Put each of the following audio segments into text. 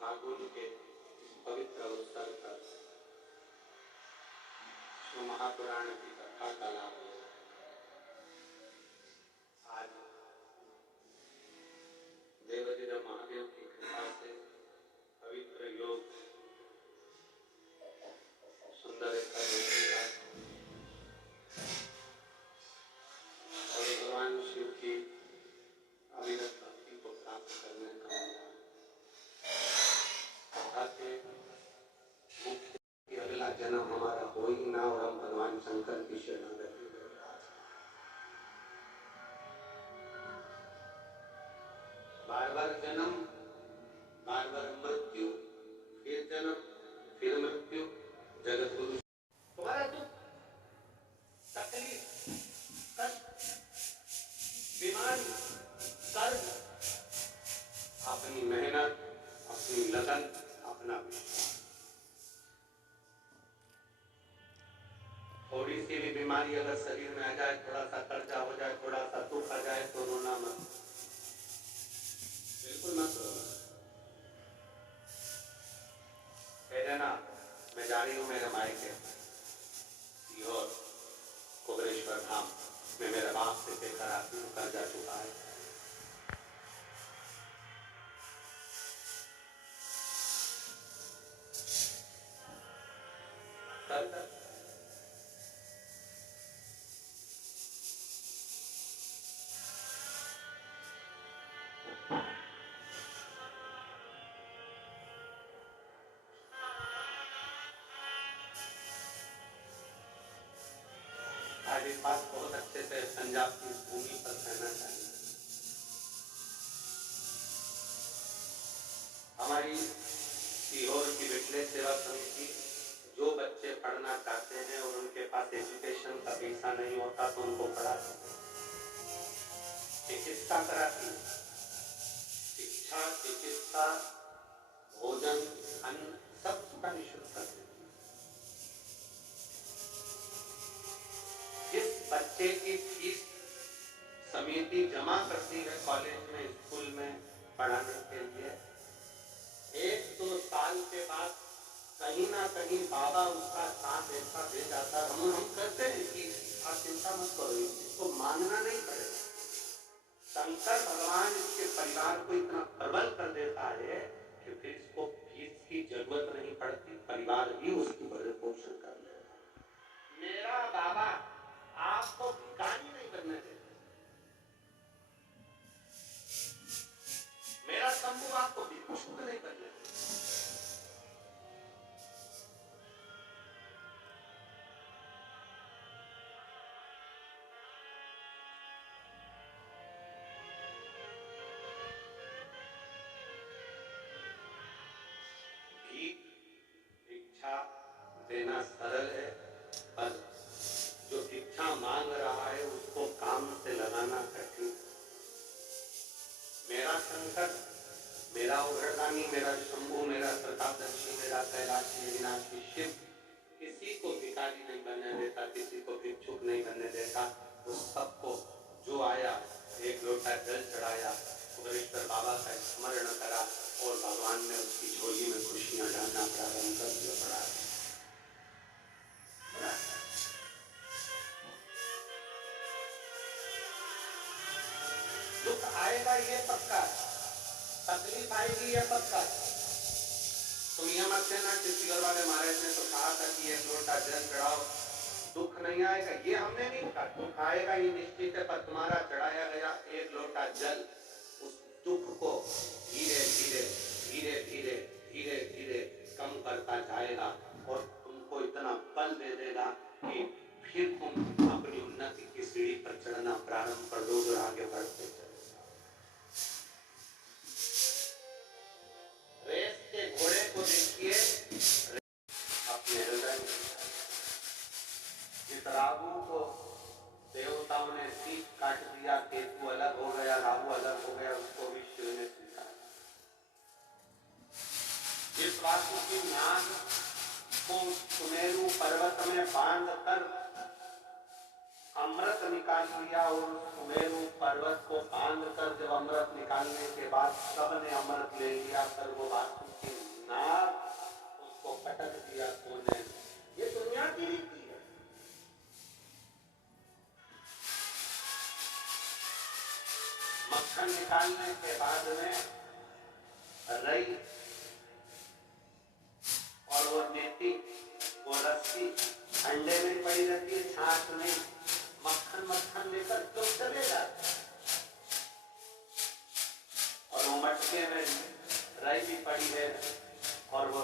फागुन के पवित्र अवसर पर शिव महापुराण की कथा का लाभ आज देवदेव महादेव की कृपा से पवित्र योग सुंदर एकादशी का और भगवान शिव की अविरत भक्ति को प्राप्त करने का कथा के मुख्य अगला जन्म हमारा हो ही ना और हम भगवान शंकर की शरणागति बार बार जन्म, बार बार मृत्यु, फिर जन्म, फिर मृत्यु, जगत गुरु तुम्हारा दुख, तकलीफ, कष्ट, बीमारी, कर्ज, अपनी मेहनत, अपनी लगन, अपना विश्वास। थोड़ी सी भी बीमारी अगर शरीर में आ जाए, थोड़ा सा कर्जा हो जाए, थोड़ा सा दुख आ जाए तो रोना मत, बिल्कुल मत रोना। कह देना मैं जा रही हूँ मेरे मायके सीहोर कुबरेश्वर धाम में मेरे बाप से देकर आती हूँ, कर्जा चुका है। आज इस बात बहुत अच्छे से पंजाब की भूमि पर कहना चाहिए। हमारी सीहोर की बिटले सेवा समिति जो बच्चे पढ़ना चाहते हैं और उनके पास एजुकेशन का पैसा नहीं होता तो उनको पढ़ाती है, चिकित्सा कराती है, शिक्षा, चिकित्सा, भोजन, अन्न सब का निःशुल्क करती है। जिस बच्चे की फीस समिति जमा करती है कॉलेज में, स्कूल में पढ़ाने के लिए, 1-2 साल के बाद कहीं ना कहीं बाबा उसका साथ ऐसा दे जाता। हम कहते हैं कि आप चिंता मत करो, इसको मांगना नहीं पड़ेगा। शंकर भगवान इसके परिवार को इतना प्रबल कर देता है कि फिर इसको फीस की जरूरत नहीं पड़ती, परिवार ही उसकी भरण पोषण कर लेगा। मेरा बाबा आपको भिखारी नहीं बनने देता, मेरा शंभू आपको भिक्षुक नहीं बनने देता। भिक्षा देना सरल है, पर जो भिक्षा मांग रहा है उसको काम से लगाना कठिन। मेरा शंकर, मेरा उग्रगामी, मेरा शंभू, मेरा प्रतापदर्शी, मेरा कैलाशी विनाशी शिव किसी को भिखारी नहीं बनने देता, किसी को भिक्षुक नहीं बनने देता। उस सबको जो आया एक लोटा जल चढ़ाया, कुबरेश्वर बाबा का स्मरण करा और भगवान ने उसकी झोली में खुशियां डालना प्रारंभ कर दिया। पड़ा दुख आएगा ये पक्का, तकलीफ आएगी ये पक्का। तुम यह मत कहना किसी और वाले महाराज ने तो कहा था कि एक लोटा जल चढ़ाओ, दुख नहीं आएगा, ये हमने नहीं कहा। दुख आएगा ये निश्चित है, पर तुम्हारा चढ़ाया गया एक लोटा जल उस दुख को धीरे धीरे धीरे धीरे धीरे धीरे कम करता जाएगा और तुमको इतना बल दे देगा कि फिर तुम अपनी उन्नति की सीढ़ी पर चढ़ना प्रारंभ कर दो और आगे बढ़ते चलो। रेस के घोड़े को देखिए अपने हृदय में, इस राहु को देवताओं ने सीख काट दिया, केतु अलग हो गया, राहु अलग हो गया, उसको भी शिव ने सीखा। जिस वासुकी नाग को सुमेरु पर्वत में बांध कर अमृत निकाल लिया और सुमेरु पर्वत को बांध कर जब अमृत निकाल निकालने के बाद सबने अमृत ले लिया, पर वो बासु की नाक उसको पटक दिया सोने ने। ये दुनिया की रीति है। मक्खन निकालने के बाद में रई और वो नेती, वो रस्सी अंडे में पड़ी रहती है, छाछ में मक्खन मक्खन लेकर तो चले जाते हैं। और वो मटके में रई भी पड़ी है और वो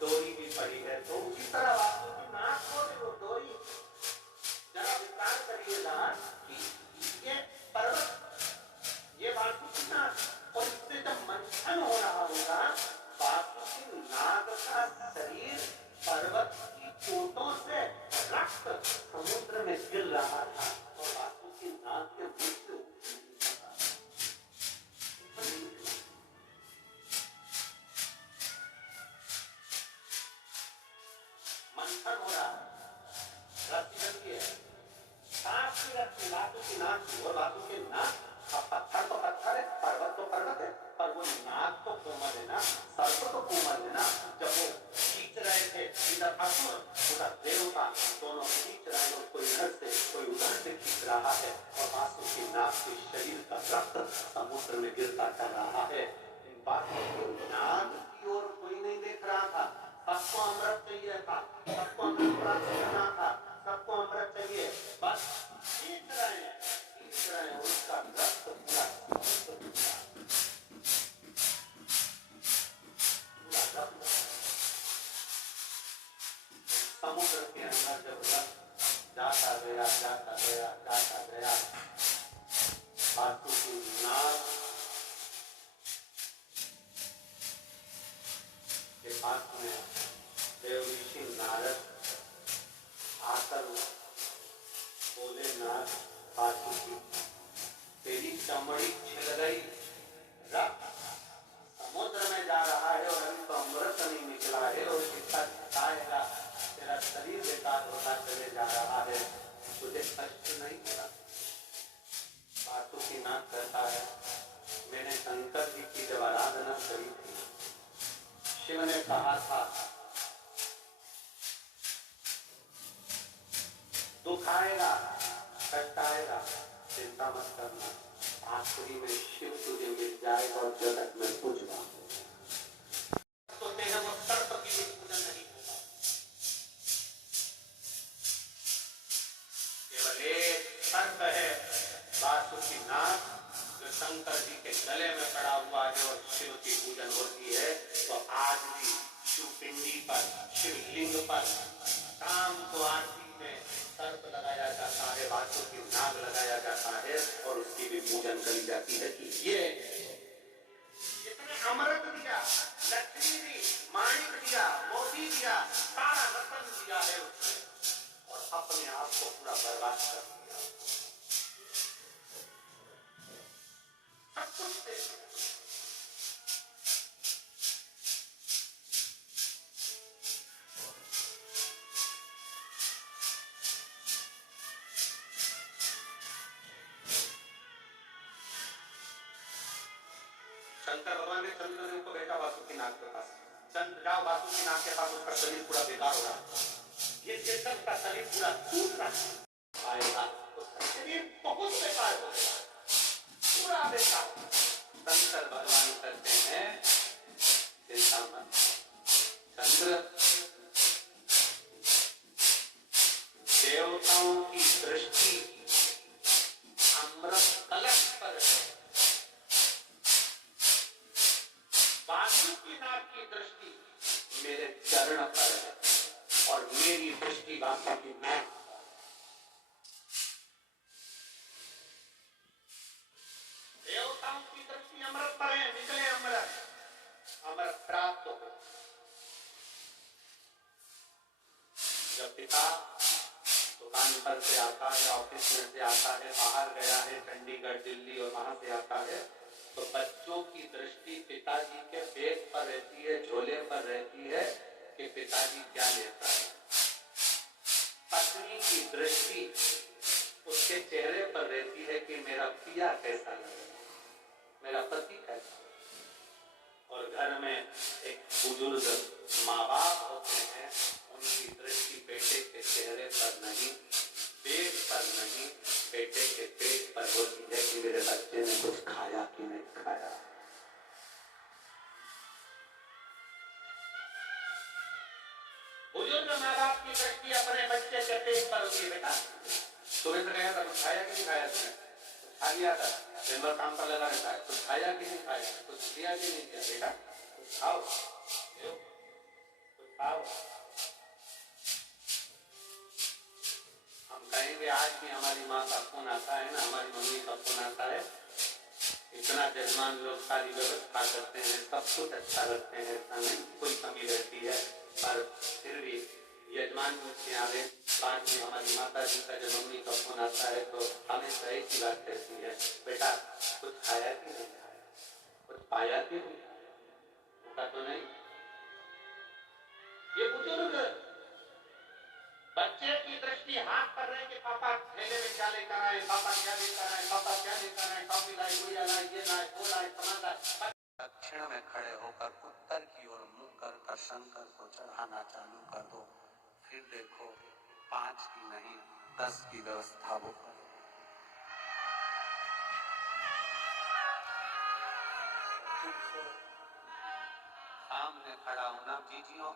डोरी भी पड़ी है। तो उसी तरह वास्तु की नाक हो वो डोरी। जरा विचार करिएगा कि ये पर्वत, ये वास्तु की नाक, और इससे जब मंथन हो रहा होगा, वास्तु की नाक का शरीर पर्वत की चोटों से रक्त समुद्र में गिर रहा था और वास्तु की नाक के मुंह से मंथन हो रहा है। रस्सी रखी है, सांप की रस्सी वास्तु की नाक की, और वास्तु की नाक, पत्थर तो पत्थर है, पर्वत तो पर्वत है, पर वो नाक तो कोमल है ना, सर्प तो कोमल है ना। जब वो खींच रहे थे, इधर असुर उधर देवता, दोनों खींच रहे हैं, कोई इधर से कोई उधर से खींच रहा है, और वास्तु की नाक के शरीर का रक्त समुद्र में गिरता चल रहा है। वास्तु की नाक की ओर कोई नहीं देख रहा था। सबको अमृत चाहिए था, सबको अमृत प्राप्त करना था, सबको अमृत चाहिए, बस खींच रहे हैं, उसका रक्त पूरा समुद्र के अंदर जब रक्त जाता गया, वास्तु की नाक के पास में देव ऋषि नारद आकर बोले, नाथ वास्तु की तेरी चमड़ी छिल गई, रक्त समुद्र में जा रहा है और अभी तो अमृत नहीं निकला है, और कितना घटाएगा, तेरा शरीर बेकार होता चले जा रहा है, तुझे कष्ट नहीं होगा। वास्तु की नाक कहता है, मैंने शंकर जी की जब आराधना करी थी, शिव ने कहा था दुख आएगा, कष्ट आएगा, चिंता मत करना, आखिरी में शिव तुझे मिल जाएगा और जगत में पूजवा। तो तेरा वो सर्प की भी पूजन नहीं होगा, केवल एक सर्प है वास्तु की नाक, जो शंकर जी के गले में पड़ा हुआ है और शिव की पूजन होती है। तो आज भी शिवपिंडी पर, शिवलिंग पर शाम को आरती में सर्प लगाया जाता है, वास्तु की नाग लगाया जाता है, और उसकी भी पूजन करी जाती है कि ये इतने अमृत दिया, लक्ष्मी दी, माणिक दिया, मोती दिया, सारा रतन दिया है उसने, और अपने आप को पूरा बर्बाद कर दिया। सब कुछ दे दिया। शंकर भगवान ने चंद्रदेव को भेजा वासु की नाक के पास, चंद्र जाओ वासु की नाक के पास, उसका शरीर पूरा बेकार हो रहा है, ये चेतन का शरीर पूरा टूट रहा है, आएगा उसका शरीर बहुत बेकार हो गया, पूरा बेकार। शंकर भगवान कहते हैं, चिंता मत, चंद्र देवताओं की दृष्टि अमृत कलश पर है, वासु की नाक की दृष्टि मेरे चरण पर है, और मेरी दृष्टि वासु की नाक पर। देवताओं की दृष्टि अमृत पर है, निकले अमृत, अमृत प्राप्त हो। जब पिता दुकान पर से आता है, ऑफिस में से आता है, बाहर गया है चंडीगढ़ दिल्ली और वहां से आता है, तो बच्चों की दृष्टि पिताजी के बैग पर रहती है, झोले पर रहती है कि पिताजी क्या लेता है। पत्नी की दृष्टि उसके चेहरे पर रहती है कि मेरा पिया कैसा लगेगा, मेरा पति बुजुर्ग माँ बाप होते हैं, उनकी दृष्टि बेटे के चेहरे पर नहीं, पेट पर नहीं, बेटे के पेट पर होती है कि मेरे बच्चे ने कुछ खाया कि नहीं खाया। बुजुर्ग माँ बाप की दृष्टि अपने बच्चे के पेट पर होती है। बेटा सुबह से गया था, कुछ खाया कि नहीं खाया तुमने? कुछ खा लिया था, दिन भर काम पर लगा रहता है, कुछ खाया कि नहीं खाया, कुछ किया कि नहीं किया? बेटा कुछ खाओ, कुछ खाओ। हम कहेंगे आज भी हमारी माँ का फोन आता है ना, हमारी मम्मी का फोन आता है, इतना जजमान लोग सारी व्यवस्था करते हैं, सब कुछ अच्छा रखते हैं, ऐसा नहीं कोई कमी रहती है, पर फिर भी यजमान मुझसे आवे बाद में हमारी माता जी का जब मम्मी का फोन आता है तो हमेशा एक ही बात कहती है, बेटा कुछ खाया कि नहीं खाया, कुछ पाया कि नहीं, होता तो नहीं। ये बुजुर्ग बच्चे की दृष्टि हाथ पर रहे कि पापा ठेले में क्या लेकर आए, पापा क्या लेकर आए, पापा क्या लेकर आए, कॉफी लाई, गुड़िया लाई, ये लाई, वो लाई, टमाटर। दक्षिण में खड़े होकर उत्तर की ओर मुंह कर शंकर को चढ़ाना चालू कर दो, फिर देखो 5 की नहीं 10 की व्यवस्था वो करो। सामने खड़ा होना जीजियो,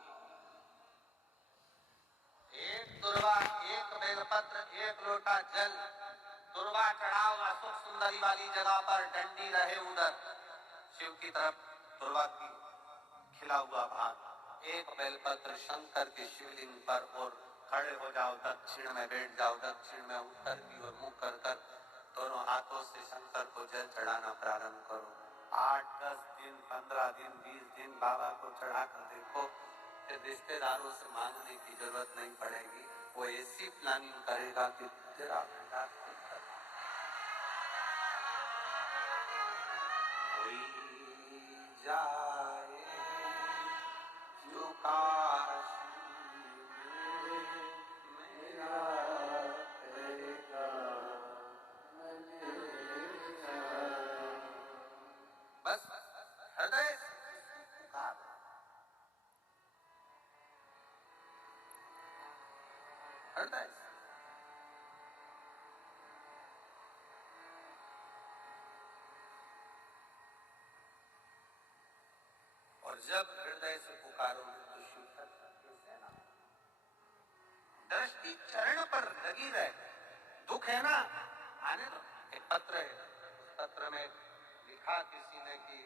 एक दुर्वा, एक बेलपत्र, एक लोटा जल, दुर्वा चढ़ाओ अशोक सुंदरी वाली जगह पर, डंडी रहे उधर शिव की तरफ, दुर्वा की खिला हुआ भाग, एक बेलपत्र शंकर के शिवलिंग पर और खड़े हो जाओ, दक्षिण में बैठ जाओ, दक्षिण में उत्तर की ओर मुंह कर दोनों हाथों से शंकर को जल चढ़ाना प्रारंभ करो। 8, 10 दिन, 15 दिन, 20 दिन बाबा को चढ़ा कर देखो, फिर रिश्तेदारों से मांगने की जरूरत नहीं पड़ेगी, वो ऐसी प्लानिंग करेगा कि तेरा भंडार जाए जो काशी मेरा करेगा बस हृदय हृदय। और जब हृदय से पुकारोगे तो शिव दृष्टि चरण पर लगी रहे। दुख है ना, आने दो। एक पत्र है, उस पत्र में लिखा किसी ने कि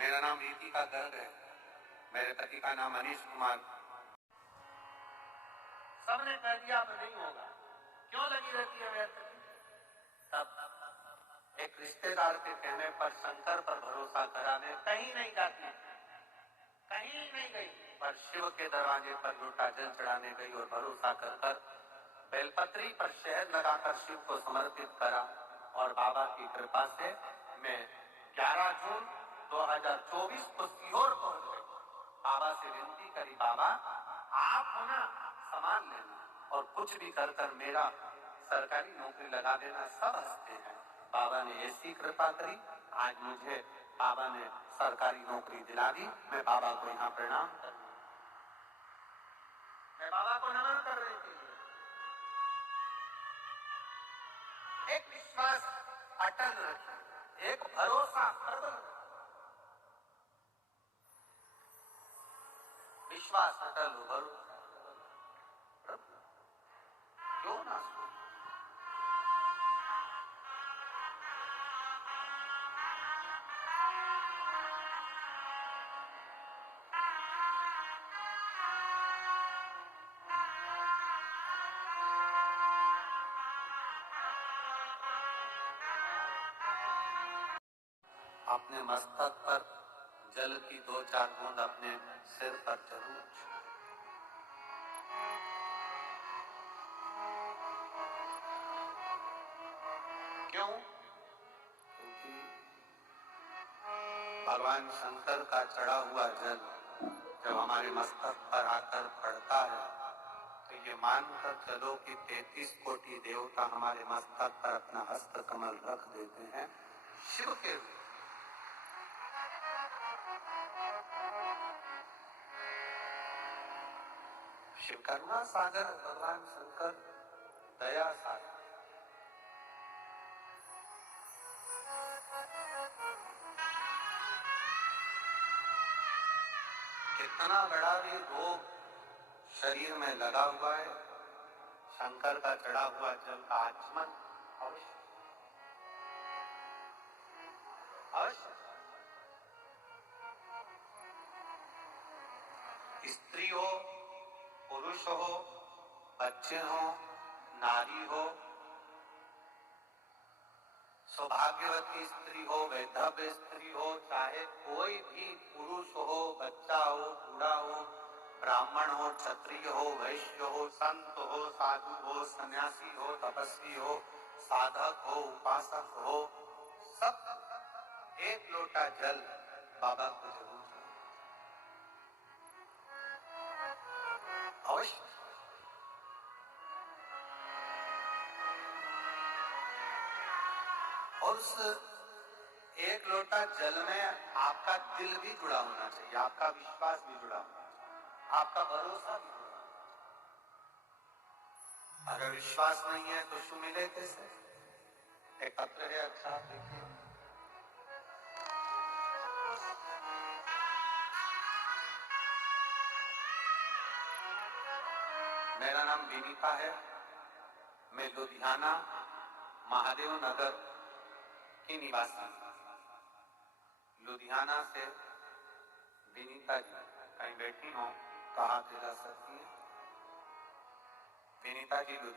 मेरा नाम रीति का गर्ग है, मेरे पति का नाम अनीश कुमार। सबने कह दिया अब नहीं होगा, क्यों लगी रहती है व्यर्थ की? तब एक रिश्तेदार के कहने पर शंकर पर भरोसा करा, मैं कहीं नहीं जाती, कहीं नहीं गई, पर शिव के दरवाजे पर लोटा जल चढ़ाने गई और भरोसा कर बेलपत्री पर शहद लगाकर शिव को समर्पित करा, और बाबा की कृपा से मैं 11 जून 2024 को सीहोर पहुंच गई। बाबा से विनती करी, बाबा आप होना सामान लेना और कुछ भी कर मेरा सरकारी नौकरी लगा देना, सब हंसते हैं। बाबा ने ऐसी कृपा करी, आज मुझे बाबा ने सरकारी नौकरी दिला दी। मैं बाबा को यहाँ प्रणाम कर, मैं बाबा को नमन कर रही थी। एक विश्वास अटल रखें, एक भरोसा प्रबल, विश्वास अटल हो, भरोसा क्यों ना सुनो। अपने मस्तक पर जल की 2-4 बूंद अपने सिर पर जरूर, क्यों? क्योंकि भगवान शंकर का चढ़ा हुआ जल जब हमारे मस्तक पर आकर पड़ता है तो ये मानकर चलो कि 33 कोटि देवता हमारे मस्तक पर अपना हस्त कमल रख देते हैं शिव के रूप। शिव करुणा सागर भगवान शंकर दया सागर। कितना बड़ा भी रोग शरीर में लगा हुआ है, शंकर का चढ़ा हुआ जल का आचमन अवश्य अवश्य। स्त्री हो, पुरुष हो, बच्चे हो, नारी हो, सौभाग्यवती स्त्री हो, वैधव्य स्त्री हो, चाहे कोई भी पुरुष हो, बच्चा हो, बूढ़ा हो, ब्राह्मण हो, क्षत्रिय हो, वैश्य हो, संत हो, साधु हो, सन्यासी हो, तपस्वी हो, साधक हो, उपासक हो, सब एक लोटा जल बाबा को जरूर अवश्य। और उस एक लोटा जल में आपका दिल भी जुड़ा होना चाहिए, आपका विश्वास भी जुड़ा होना चाहिए, आपका भरोसा भी जुड़ा होना चाहिए। अगर विश्वास नहीं है तो शु मिले कैसे? एक पत्र है, अच्छा देखिए। मेरा नाम विनीता है, मैं लुधियाना महादेव नगर की निवासी। लुधियाना से विनीता जी कहीं बैठी हो तो हाथ हिला सकती है। विनीता जी लुधियाना।